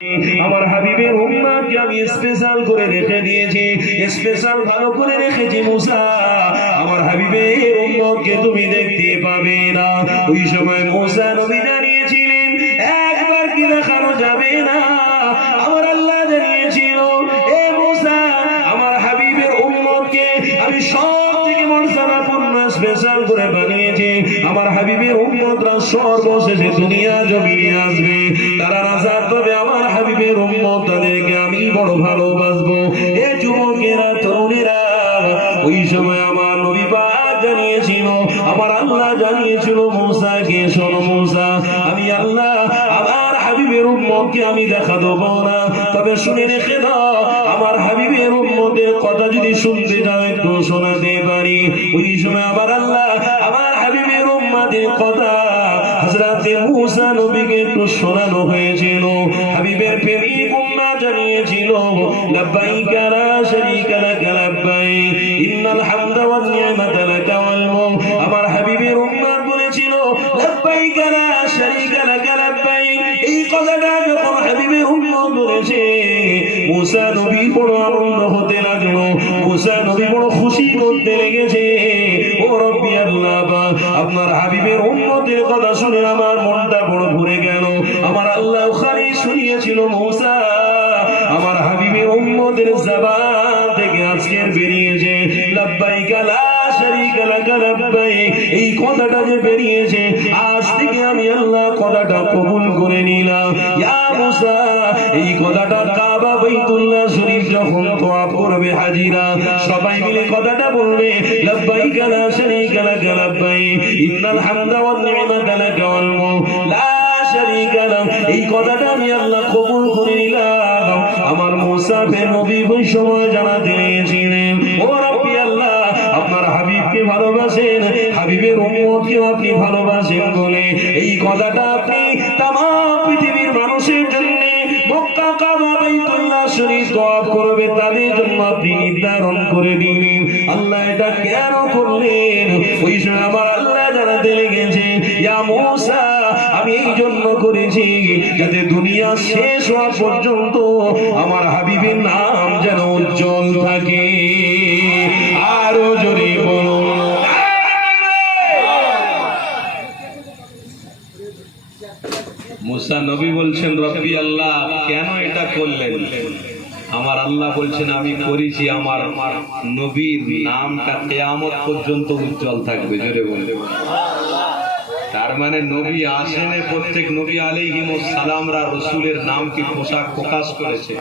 আমার হাবিবের উম্মতকে আমি স্পেশাল করে রেখে দিয়েছি, স্পেশাল ভালো করে রেখেছি মুসা। আমার হাবিবের উম্মতকে তুমি দেখতে পাবে না। ওই সময় মুসা নবী জানিয়েছিলেন একবার কি দেখানো যাবে না। আমার আল্লাহ জানিয়েছিল এ মুসা আমার হাবিবের উম্মতকে আমি সব থেকে মর্যাদাপূর্ণ স্পেশাল করে বানিয়েছি। আমার হাবিবের উম্মতরা সর্বশেষে দুনিয়া জমিনে আসবে, তারা নাজাত পাবে। আমার হাবিবের উম্মত তাদেরকে আমি বড় ভালোবাসবো। এ যুবকেরা তরুণেরা, ওই সময় আমার নবী পাক জানিয়েছিল, আমার আল্লাহ জানিয়েছিল মুসাকে, শোনো মুসা, আমি আল্লাহ আমার হাবিবের উম্মতকে আমি দেখা দেবো না, তবে শুনে রেখে দাও আমার হাবিবের উম্মতের কথা যদি শুনতে যাও একটু শোনাতে পারি। ওই সময় আমার আল্লাহ আমার হাবিবের উম্মতের কথা হযরতে মুসা নবীকে একটু শোনানো হয়েছিল। হাবিবের প্রেমিক উম্মাহ জানিয়েছিল লাব্বাইকা লা শারীকা লাক লাব্বাইক ইন্নাল হামদা ওয়ান নি'মাতা লাকা ওয়াল মুলক। আমার হাবিবের উম্মাহ বলেছিল লাব্বাইকা লা শারীকা লাক লাব্বাইক। এই কথাটা যখন হাবিবের উম্মাহ বলেছে মুসা নবী বড় আনন্দ হতে লাগলো, মুসা নবী বড় খুশি করতে লেগেছে। ও রব্বি আল্লাহ, আপনার হাবিবের উম্মতের কথা শুনে আমার মনটা বড় ভরে গেল। আমার আল্লাহ খালি শুনিয়েছিল মুসা আমার হাবিবের উম্মতের জবান থেকে আজকের বেরিয়েছে লাব্বাইকা লা শারীকা লাক লাব্বাইক। এই কথাটা যে বেরিয়েছে আজ থেকে আমি আল্লাহ কথাটা কবুল করে নিলাম। ইয়া মুসা, এই কথাটা কাবা বাইতুল্লাহ শরীফ যখন তওয়াফ করবে হাজিরা সবাই মিলে কথাটা বলবে লাব্বাইকা লা শারীকা লাক লাব্বাইক ইন্নাল হামদা ওয়ান নি'মাতা লাকা ওয়াল মুলক লা শারীকা লাক। এই কথাটা আমি আল্লাহ কবুল করে নিলাম। আমার মুসা নবী ওই সময় জানাতে দিয়েছিলেন ও রব্বি আল্লাহ, আপনার হাবিবকে ভালোবাসেন, হাবিবের উম্মতকেও আপনি ভালোবাসেন বলে এই কথাটা আপনি তামাম পৃথিবীর মানুষের জন্য মক্কা কাবা বাইতুল্লাহ শরীফ তওয়াফ করবে তাদের জন্য আপনি নির্ধারণ করে দিলেন। আল্লাহ এটা কেন করলেন? ওই সময় আমার আল্লাহ জানাতে লেগেছে ইয়া মুসা, আমি এই জন্য করেছি যাতে দুনিয়া শেষ হওয়া পর্যন্ত আমার হাবিবের নাম যেন উজ্জ্বল থাকে। আরো জোরে বলুন। মুসা নবী বলছেন রব্বি আল্লাহ, কেন এটা করলেন? আমার আল্লাহ বলছেন আমি করেছি আমার নবীর নামটা কিয়ামত পর্যন্ত উজ্জ্বল থাকবে। জোরে বলে। তার মানে নবী আসেনে, প্রত্যেক নবী আলাইহিমুস সালামরা রাসূলের নামকে প্রকাশ করেছে।